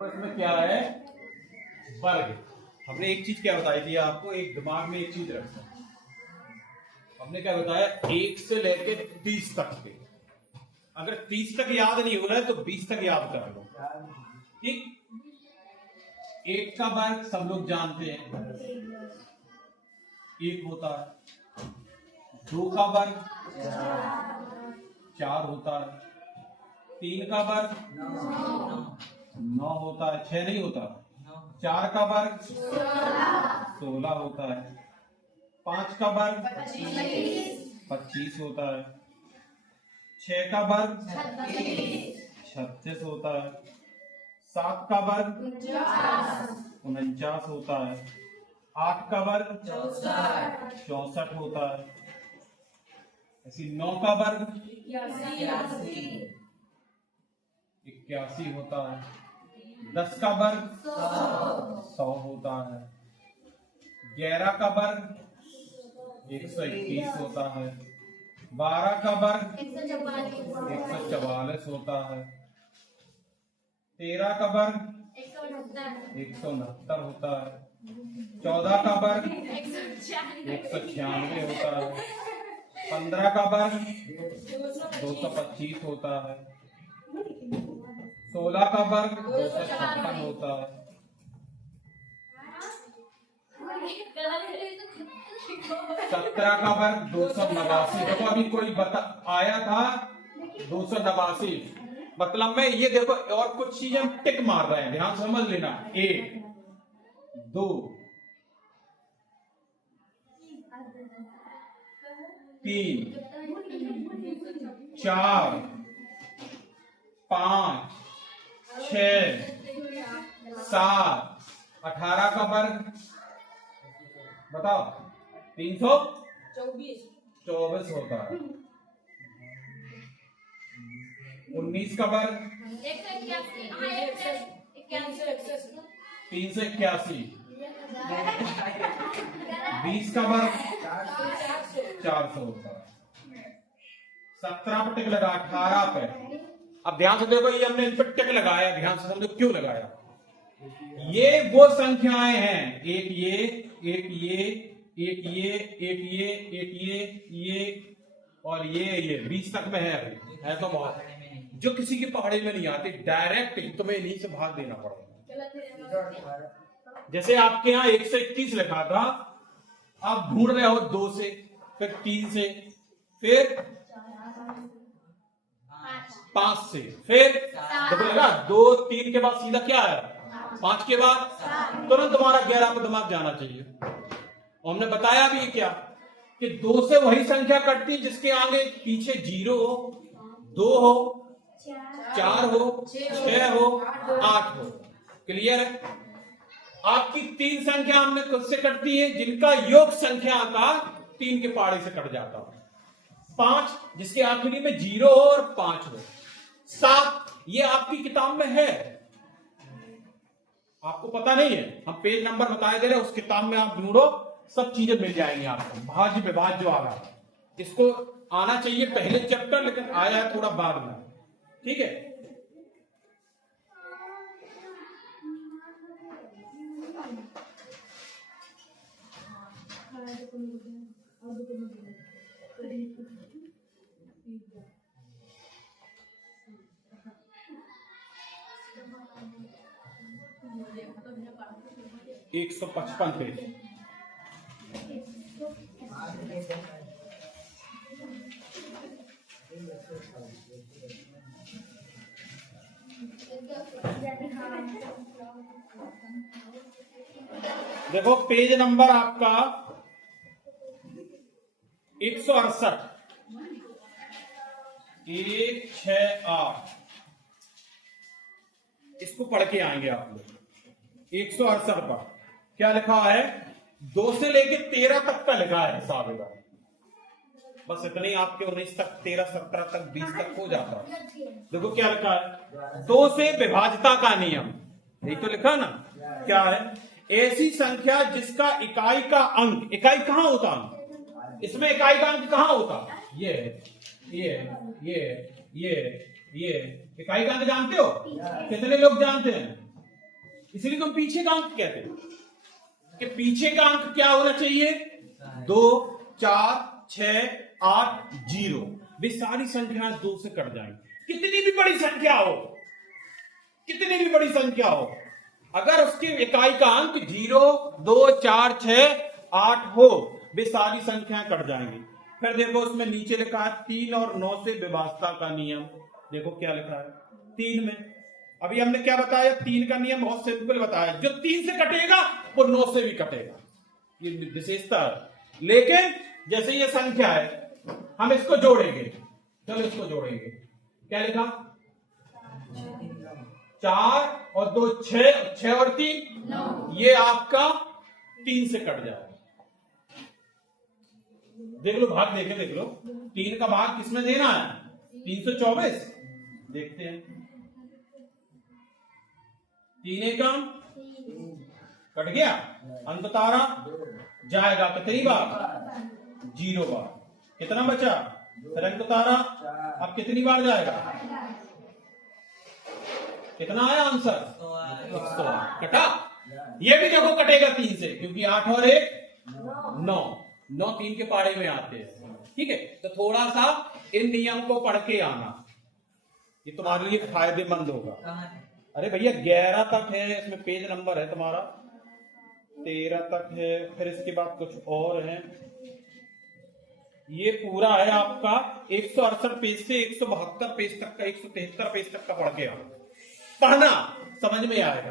इसमें क्या है? वर्ग। हमने एक चीज क्या बताई थी आपको, एक दिमाग में एक चीज रखना। हमने क्या बताया, 1 से लेके 30 तक के। अगर 30 तक याद नहीं हो रहा है तो 20 तक याद कर लो। ठीक। 1 का वर्ग सब लोग जानते हैं, 1 होता है। 2 का वर्ग 4 होता है। 3 का वर्ग 9 होता है, 6 नहीं होता। 4 का वर्ग 16 होता है। 5 का वर्ग 25 होता है। 6 का वर्ग 36 होता है। 7 का वर्ग 49 होता है। 8 का वर्ग 64 होता है। ऐसी 9 का वर्ग 81 होता है। 10 का वर्ग 100 होता है। 11 का वर्ग 121 होता है। 12 का वर्ग 144 होता है। 13 का वर्ग 169 होता है। 14 का वर्ग 196 होता है। 15 का वर्ग 225 होता है। 16 का वर्ग 256 होता है। 17 का वर्ग 289। देखो अभी कोई आया था 289, मतलब में ये देखो, और कुछ चीजें हम टिक मार रहे हैं, ध्यान समझ लेना। 1 2 3 4 5 6 7। 18 का वर्ग बताओ 324 होता है। 19 का वर्ग 381। 20 का वर्ग 400 होता है। 17 पे टिक लगा, 18 पे। अब ध्यान से देखो, ये हमने इन पर टिक लगाया, ध्यान से समझो क्यों लगाया। ये वो संख्याएं हैं, एक ये, एक ये, एक ये, एक ये, एक ये और ये 20 तक में है। अभी है तो बहुत, जो किसी के पहाड़े में नहीं आते, डायरेक्ट तुम्हें इन्हीं से भाग देना पड़ेगा। जैसे आपके यहाँ 121 लिखा था, आप ढूंढ रहे हो 2 से, फिर 3 से, फिर 5 से, फिर देखो लगा 2 3 के बाद सीधा क्या है, 5 के बाद तुरंत तुम्हारा 11 पे दिमाग जाना चाहिए। और हमने बताया भी क्या कि 2 से वही संख्या कटती जिसके आगे पीछे 0 हो, 2 हो, 4 हो, 6 हो, 8 हो। क्लियर है? आपकी 3 संख्या हमने खुद से कटती है जिनका योग संख्या का 3 के पहाड़े से कट जाता है। 5 जिसके आखिरी में 0 हो और 5 हो। 7 ये आपकी किताब में है, आपको पता नहीं है, हम पेज नंबर बताए दे रहे, उस किताब में आप ढूंढो, सब चीजें मिल जाएंगी आपको। भाज्य विभाज्य जो आ रहा है, इसको आना चाहिए पहले चैप्टर, लेकिन आया है थोड़ा बाद में। ठीक है? एक 155 पेज। देखो पेज नंबर आपका 168, 168। इसको पढ़ के आएंगे आप लोग। 168 पर क्या लिखा है? 2 से लेके 13 तक का लिखा है हिसाब इधर। बस इतने आपके 19 तक, 13, 17 तक, 20 तक हो जाता है। देखो क्या लिखा है, 2 से विभाज्यता का नियम, यही तो लिखा ना। क्या है? ऐसी संख्या जिसका इकाई का अंक, इकाई कहां होता अंक, इसमें इकाई का अंक कहां होता, ये इकाई का अंक जानते हो? कितने लोग जानते हैं? इसलिए तो हम पीछे का अंक कहते हैं कि पीछे का अंक क्या होना चाहिए, 2, 4, 6, 8, 0। वे सारी संख्याएं 2 से कट जाएंगी। कितनी भी बड़ी संख्या हो, कितनी भी बड़ी संख्या हो, अगर उसकी इकाई का अंक 0, 2, 4, 6, 8 हो, वे सारी संख्याएं कट जाएंगी। फिर देखो उसमें नीचे लिखा है 3 और 9 से विभाज्यता का नियम। देखो क्या लिखा है 3 में। अभी हमने क्या बताया, 3 का नियम बहुत सिंपल बताया, जो 3 से कटेगा वो 9 से भी कटेगा, ये विशेषता है। लेकिन जैसे ये संख्या है, हम इसको जोड़ेंगे, चलो इसको जोड़ेंगे, क्या लिखा, 4 और 2 6, 6 और 3 9, ये आपका 3 से कट जाएगा। देख लो भाग, देख लो 3 का भाग किसमें देना है, 324। देखते हैं, 3 एकम कट गया, अंक तारा जाएगा कितनी बार, 0 बार। कितना बचा, फिर अंक तारा अब कितनी बार जाएगा, कितना आया आंसर, 108। कटा, ये भी देखो कटेगा 3 से, क्योंकि 8 और 1 9, 9 3 के पारे में आते हैं। ठीक है, तो थोड़ा सा इन नियम को पढ़ के आना, ये तुम्हारे लिए फायदेमंद होगा। अरे भैया 11 तक है, इसमें पेज नंबर है तुम्हारा, 13 तक है, फिर इसके बाद कुछ और है। ये पूरा है आपका 168 पेज से 172 पेज तक का, 173 पेज तक का पढ़ के आना। पढ़ना समझ में आएगा,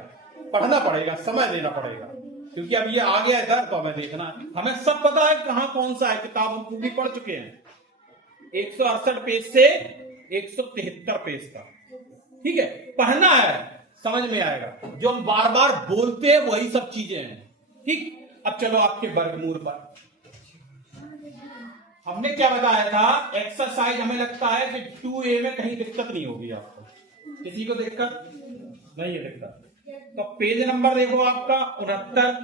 पढ़ना पड़ेगा, समय देना पड़ेगा, क्योंकि अब ये आ गया इधर तो हमें देखना है, हमें सब पता है कहां कौन सा है, किताब हम पूरी पढ़ चुके हैं, 168 पेज से 173 पेज का। ठीक है, पढ़ना है, समझ में आएगा। जो हम बार बार बोलते हैं वही सब चीजें हैं। ठीक, अब चलो आपके वर्गमूल पर। हमने क्या बताया था, एक्सरसाइज हमें लगता है कि 2A में कहीं दिक्कत नहीं होगी आपको, किसी को दिक्कत नहीं है दिक्कत। तो पेज नंबर देखो आपका 69,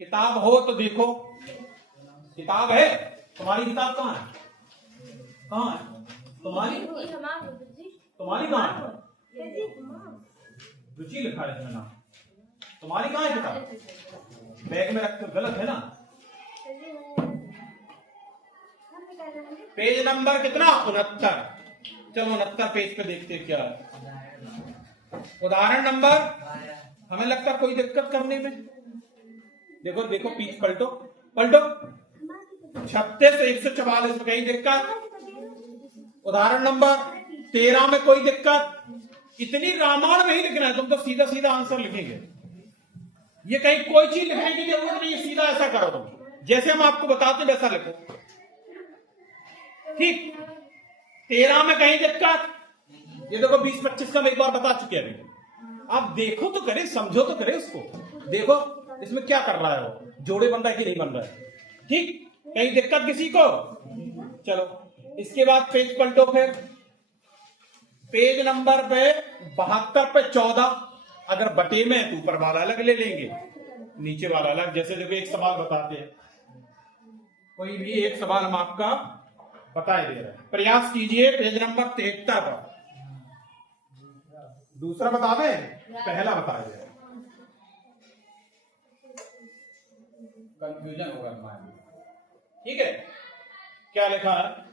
किताब हो तो देखो, किताब है तुम्हारी, किताब कहाँ है, कहाँ है तुम्हारी, तुम्हारी कहाँ है, रुचि लिखा है इसमें नाम, तुम्हारी कहाँ है किताब, बैग में रख, गलत है ना। पेज नंबर कितना, 69। चलो 69 पेज पे देखते क्या है। उदाहरण नंबर, हमें लगता कोई दिक्कत करने में, देखो देखो पीछ पलटो, पलटो 36 से 144 में कहीं दिक्कत। उदाहरण नंबर 13 में कोई दिक्कत, इतनी रामायण में ही लिखना है, तुम तो सीधा सीधा आंसर लिखेंगे, ये कहीं कोई चीज लिखने की जरूरत नहीं, सीधा ऐसा करो तुम, जैसे हम आपको बताते वैसा लिखो। ठीक, 13 में कहीं दिक्कत, ये देखो 20-25 का हम एक बार बता चुके हैं, आप देखो तो करे, समझो तो करे उसको, देखो इसमें क्या कर रहा है वो, जोड़े बन रहा है कि नहीं बन रहा है। ठीक, कहीं दिक्कत किसी को, चलो इसके बाद पेज पलटो, फिर पेज नंबर पे 72 पे 14, अगर बटे में तो ऊपर वाला अलग ले लेंगे, नीचे वाला अलग। जैसे देखो एक सवाल बताते हैं, कोई भी एक सवाल हम आपका बता दे रहे हैं, प्रयास कीजिए पेज नंबर 73 पर। दूसरा बता दें, पहला बता दे, कंफ्यूजन होगा हमारे। ठीक है, क्या लिखा है,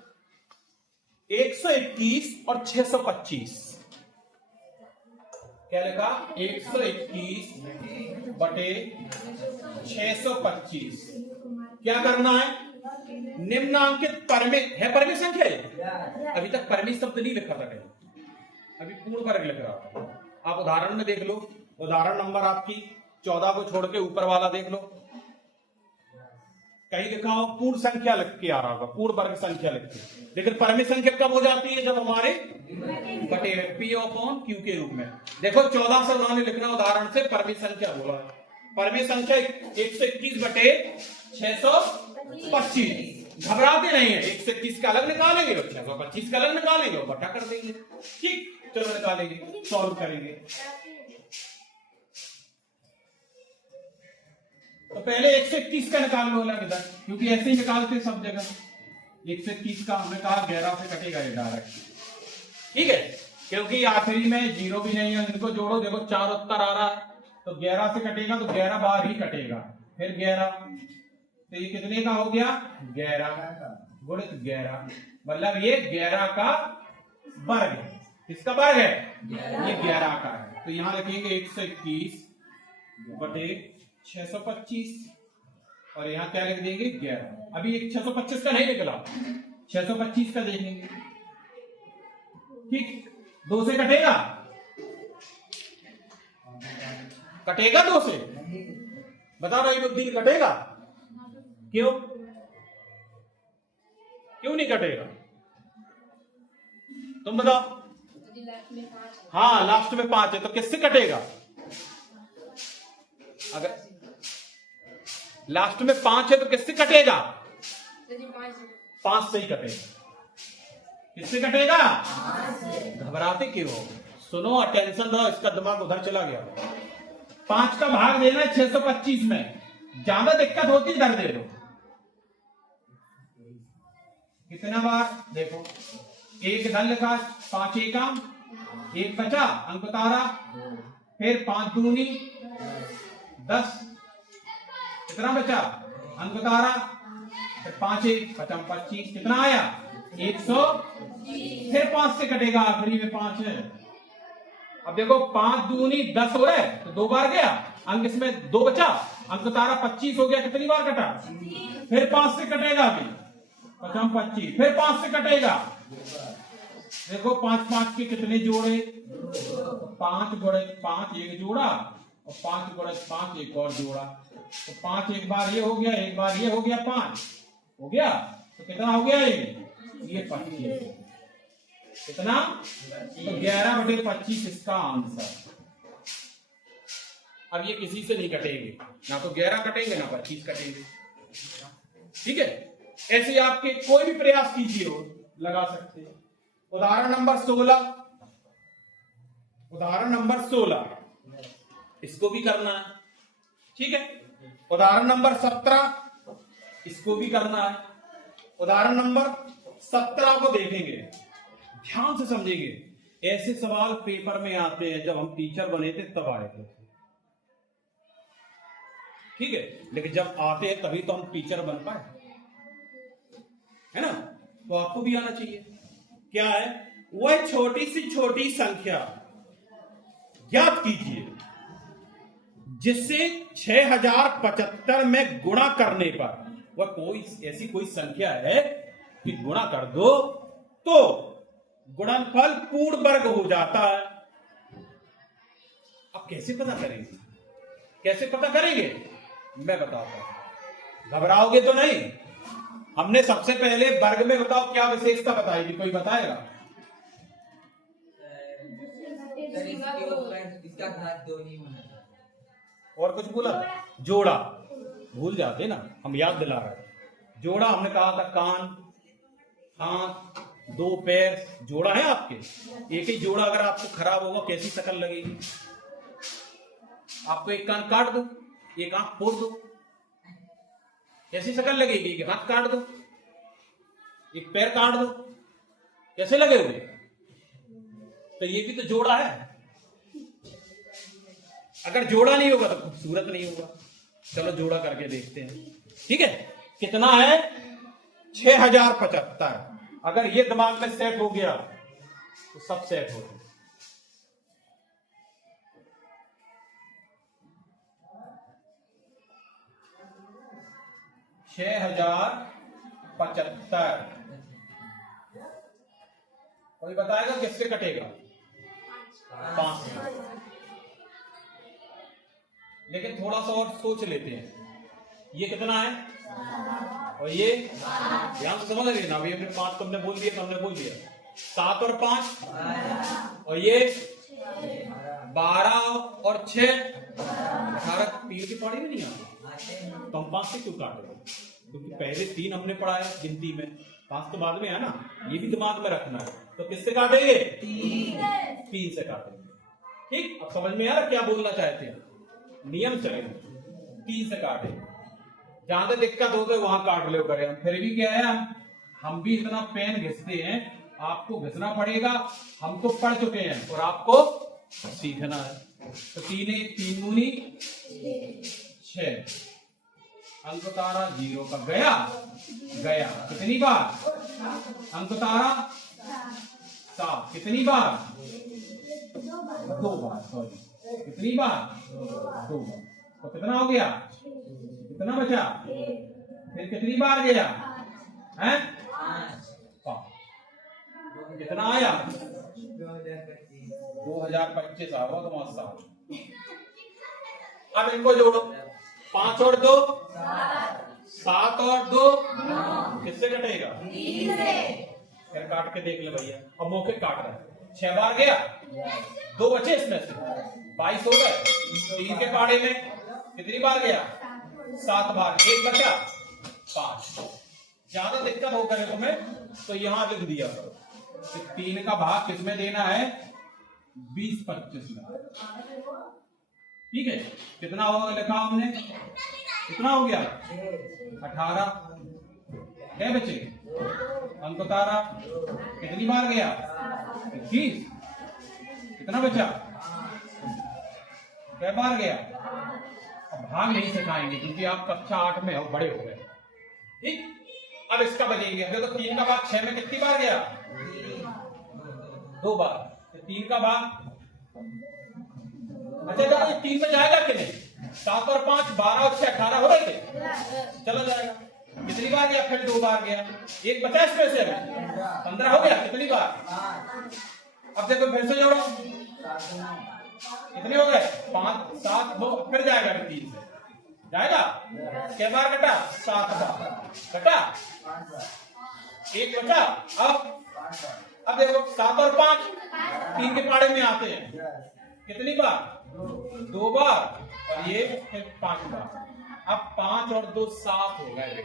121 और 625, क्या लिखा, 121 बटे 625। क्या करना है, निम्नांकित परमित है, परमित संख्या है, अभी तक परमित शब्द नहीं लिखा था कहीं, अभी पूर्ण वर्ग लिख रहा था। आप उदाहरण में देख लो, उदाहरण नंबर आपकी 14 को छोड़ के ऊपर वाला देख लो, कहीं लिखा हो पूर्ण संख्या लिख के आ रहा होगा, पूर्ण वर्ग संख्या लिख के, लेकिन परमित संख्या कब हो जाती है, जब हमारे बटे P/Q के रूप में। देखो 14 से उन्होंने लिखना उदाहरण से परमित संख्या बोला है, परमित संख्या 121 बटे 625। घबराते नहीं है, 121 का अलग निकालेंगे, 625 का अलग निकालेंगे और बटा कर देंगे। ठीक, चलो निकालेंगे, सॉल्व करेंगे। तो पहले 121 का निकाल लो अलग इधर, क्योंकि ऐसे ही निकालते सब जगह। 121 का हमने कहा 11 से कटेगा ये डायरेक्ट, ठीक है, क्योंकि आखिरी में जीरो भी नहीं है, इनको जोड़ो, देखो 4 उत्तर आ रहा है, तो 11 से कटेगा तो 11 बार ही कटेगा, फिर 11, तो ये कितने का हो गया 11 गुणित 11, मतलब ये 11 का वर्ग है। किसका वर्ग है? ये 11 का है। तो यहां लिखेंगे 121 बटे 625 और यहां क्या लिख देंगे 11। अभी 625 का नहीं निकला, 625 का देखेंगे। ठीक, 2 से कटेगा, कटेगा 2 से, बताओ रहीमुद्दीन कटेगा? क्यों क्यों नहीं कटेगा? तुम बताओ। हाँ, लास्ट में 5 है तो किससे कटेगा? अगर लास्ट में 5 है तो किससे कटेगा? 5 से ही कटेगा। किससे कटेगा? घबराते क्यों हो? सुनो, अटेंशन दो, इसका दिमाग उधर चला गया। 5 का भाग देना है 625 में, ज्यादा दिक्कत होती इधर दे दो। कितना बार देखो, 1 धन लिखा, 5 एकम, 1 बचा, अंक उतारा, फिर 5 दूनी 10, कितना बचा, अंक उतारा, फिर 5 1 पचम 25, कितना आया 100, फिर 5 से कटेगा, आखिरी में 5 है। अब देखो 5 दूनी 10 हो रहे तो 2 बार गया, अंक इसमें 2 बचा, अंक उतारा 25 हो गया, कितनी बार कटा, फिर 5 से कटेगा, अभी पचम 25, फिर 5 से कटेगा। देखो 5 5 के कितने जोड़े, 5 गुणित 5 एक जोड़ा और 5 गुणित 5 एक और जोड़ा, तो 5 एक बार ये हो गया, एक बार ये हो गया, 5 हो गया, तो कितना हो गया ये 25, कितना, तो 11 बटे 25 इसका आंसर। अब ये किसी से नहीं कटेंगे, ना तो 11 कटेंगे ना 25 कटेंगे। ठीक है, ऐसे आपके कोई भी प्रयास कीजिए हो लगा सकते हैं। उदाहरण नंबर 16, उदाहरण नंबर 16 इसको भी करना है। ठीक है, उदाहरण नंबर 17 इसको भी करना है। उदाहरण नंबर 17 को देखेंगे, ध्यान से समझेंगे। ऐसे सवाल पेपर में आते हैं, जब हम टीचर बने थे तब आए थे, ठीक है, लेकिन जब आते हैं तभी तो हम टीचर बन पाए, है ना? तो आपको भी आना चाहिए। क्या है? वह छोटी सी छोटी संख्या ज्ञात कीजिए जिससे 6075 में गुणा करने पर, वह कोई ऐसी कोई संख्या है कि गुणा कर दो तो गुणनफल पूर्ण वर्ग हो जाता है। अब कैसे पता करेंगे? कैसे पता करेंगे? मैं बताता हूं, घबराओगे तो नहीं। हमने सबसे पहले वर्ग में बताओ क्या विशेषता बताई थी, कोई बताएगा? और कुछ बोला? जोड़ा, भूल जाते ना, हम याद दिला रहे। जोड़ा हमने कहा था, कान, हाथ, 2 पैर, जोड़ा है आपके। एक ही जोड़ा अगर आपको खराब होगा कैसी शक्ल लगेगी? आपको एक कान काट दो, एक आंख फोड़ दो, कैसी शक्ल लगेगी? एक हाथ काट दो, एक पैर काट दो, कैसे लगेगे? तो ये भी तो जोड़ा है। अगर जोड़ा नहीं होगा तो खूबसूरत नहीं होगा। चलो जोड़ा करके देखते हैं। ठीक है, कितना है? 6075। अगर ये दिमाग में सेट हो गया तो सब सेट हो गया। $6075। कोई बताएगा किससे कटेगा? 5 से। लेकिन थोड़ा सा और सोच लेते हैं। ये कितना है और ये, ध्यान से समझ लेना। अभी हमने 5 तुमने बोल दिया, तुमने बोल दिया। 7 और 5 और ये 12 और 6 18। तीन की पढ़ी में नहीं आती तो हम 5 से क्यों काटे? क्योंकि पहले 3 हमने पढ़ा है गिनती में, 5 तो बाद में है ना। ये भी दिमाग में रखना है। तो किससे काटेंगे? 3 से काटेंगे। ठीक, अब समझ में आ रहा क्या बोलना चाहते हैं? नियम चलेगा, 3 से काटेंगे। जहां तक दिक्कत हो गई वहां काट लो करें। हम फिर भी क्या है, हम भी इतना पेन घिसते हैं, आपको घिसना पड़ेगा। हम तो पढ़ चुके हैं और आपको सीखना है। तो 3 दूनी 6, अंक तारा 0 का गया गया कितनी बार? अंक तारा 7 कितनी बार? 2 बार, सॉरी कितनी बार? 2 बार। तो कितना हो गया? कितना बचा? फिर कितनी बार गया? हैं? 5। कितना आया? 2025 आ गया तुम्हारा साल। अब इनको जोड़ो, 5 और 2 7 और 2 किससे कटेगा? 3 से। फिर काट के देख ले भैया, अब मौके काट रहे हैं। 6 बार गया, 2 बचे इसमें से 22 हो गए। 3 के पाड़े में कितनी बार गया? 7 बार, 1 बचा 5। ज्यादा दिक्कत हो करे तुम्हें तो यहां लिख दिया करो 3 का भाग किसमें देना है? 20-25 में। ठीक है, कितना होगा लिखा हमने? कितना हो गया? 18। क्या बचे? अंक तारा कितनी बार गया? 21। कितना बचा? क्या बार गया? अब भाग नहीं सिखाएंगे क्योंकि आप कक्षा 8 में हो, बड़े हो गए। ठीक, अब इसका बचेंगे। देखो 3 का भाग 6 में कितनी बार गया? 2 बार। 3 का भाग, अच्छा चलो ये 3 में जाएगा कि नहीं? 7 और 5 12 और 6 18 हो रहे थे, चलो जाएगा। कितनी बार गया? फिर 2 बार गया, 1 बचा इसमें से 15 हो गया। कितनी बार? अब देखो फिर से जोड़ो, कितने हो गए? 5 7 2, फिर जाएगा 3 से जाएगा। क्या बार कटा? 7 बार कटा, 1 बचा। अब देखो 7 और 5 3 के पाड़े में आते हैं, कितनी बार? 2 बार, और ये फिर 5 बार। अब 5 और 2 7 हो गए।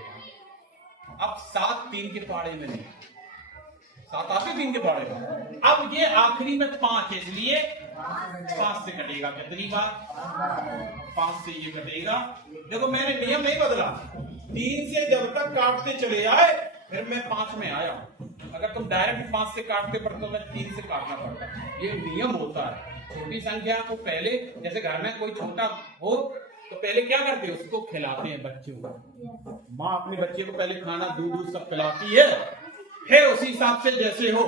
अब 7 3 के पाड़े में नहीं, 7 आते 3 के पाड़े में। अब ये आखिरी में 5 है, इसलिए 5 से कटेगा। कितनी बार? 5 से ये कटेगा। देखो मैंने नियम नहीं बदला, 3 से जब तक काटते चले आए फिर मैं 5 में आया। अगर तुम डायरेक्ट 5 से काटते पड़ते तो मैं 3 से काटना पड़ता। ये नियम होता है। छोटी संख्या को पहले, जैसे घर में कोई छोटा हो तो पहले क्या करते हैं? उसको खिलाते हैं बच्चे को। माँ अपने बच्चे को पहले खाना दूध सब खिलाती है, फिर उसी हिसाब से जैसे हो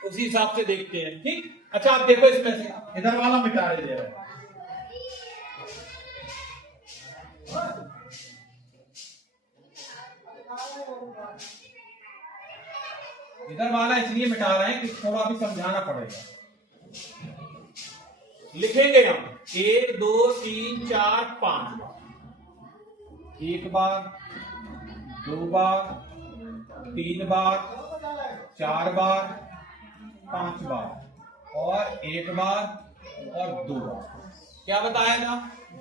उसी हिसाब से देखते हैं। ठीक, अच्छा आप देखो इसमें से इधर वाला मिटा दे रहा है। इधर वाला इसलिए मिटा रहे हैं कि थोड़ा भी समझाना पड़ेगा। लिखेंगे हम 1 2 3 4 5 बार, 1 बार 2 बार 3 बार 4 बार 5 बार और 1 बार और 2 बार। क्या बताया था?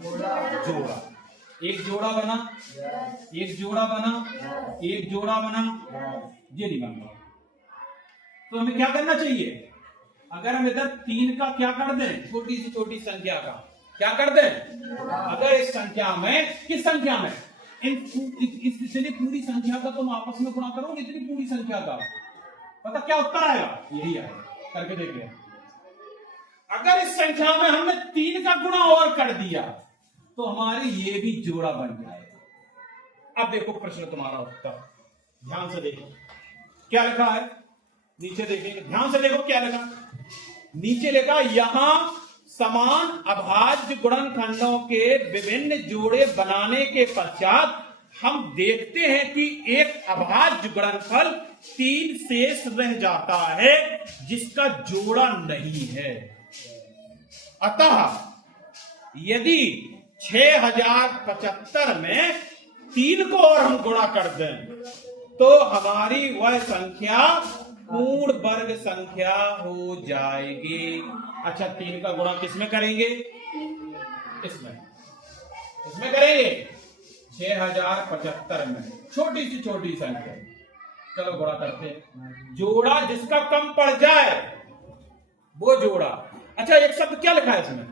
जोड़ा। एक जोड़ा बना, एक जोड़ा बना, एक जोड़ा बना, ये नहीं बन रहा। तो हमें क्या करना चाहिए? अगर हम इधर 3 का क्या कर दें? छोटी से छोटी संख्या का क्या कर दें? अगर इस संख्या में, किस संख्या में? इसलिए पूरी संख्या का तुम आपस में गुणा करोगे, इतनी पूरी संख्या का, पता क्या उत्तर आएगा? यही आएगा। करके देख ले। अगर इस संख्या में हमने 3 का गुणा और कर दिया तो हमारे ये भी जोड़ा बन जाएगा। अब देखो प्रश्न तुम्हारा उत्तर, ध्यान से देखो क्या लिखा है। नीचे देखेंगे, ध्यान से देखो क्या लिखा। नीचे लिखा, यहां समान अभाज्य गुणनखंडों के विभिन्न जोड़े बनाने के पश्चात हम देखते हैं कि एक अभाज्य गुणनफल 3 शेष रह जाता है जिसका जोड़ा नहीं है। अतः यदि 6075 में 3 को और हम गुणा कर दें तो हमारी वह संख्या पूर्ण वर्ग संख्या हो जाएगी। अच्छा 3 का गुणा किसमें करेंगे? इसमें करेंगे 6075 में, छोटी सी छोटी संख्या। चलो गुणा करते हैं। जोड़ा जिसका कम पड़ जाए वो जोड़ा। अच्छा एक शब्द क्या लिखा है इसमें?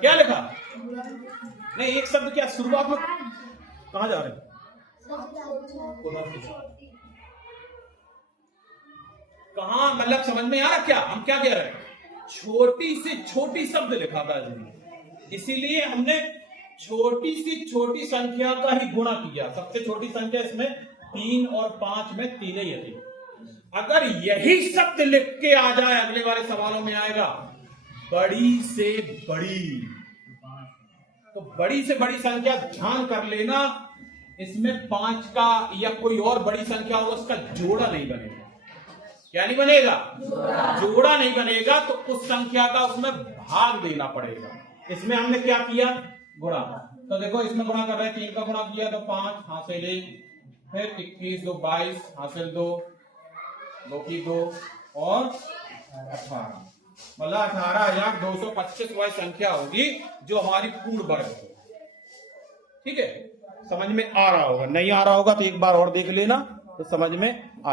क्या लिखा? नहीं एक शब्द क्या शुरुआत में? कहां जा रहे हैं? कहां मतलब समझ में आ रहा क्या हम क्या कह रहे हैं? छोटी से छोटी शब्द लिखा था जी, इसीलिए हमने छोटी सी छोटी संख्या का ही गुणा किया। सबसे छोटी संख्या इसमें 3 और 5 में 3 ही थी। अगर यही शब्द लिख के आ जाए, अगले वाले सवालों में आएगा बड़ी से बड़ी, तो बड़ी से बड़ी संख्या ध्यान कर लेना, इसमें 5 का या कोई और बड़ी संख्या हो उसका जोड़ा नहीं बनेगा। क्या नहीं बनेगा? जोड़ा नहीं बनेगा, तो उस संख्या का उसमें भाग देना पड़ेगा। इसमें हमने क्या किया? गुणा। तो देखो इसमें गुणा कर रहे हैं, 3 का गुणा किया तो 5 हासिल 1, फिर 21 2 22 हासिल 2, 2 की 2 और 18, मतलब 18,225 वह संख्या होगी जो हमारी पूर्ण वर्ग हो। ठीक है, समझ में आ रहा होगा, नहीं आ रहा होगा तो एक बार और देख लेना तो समझ में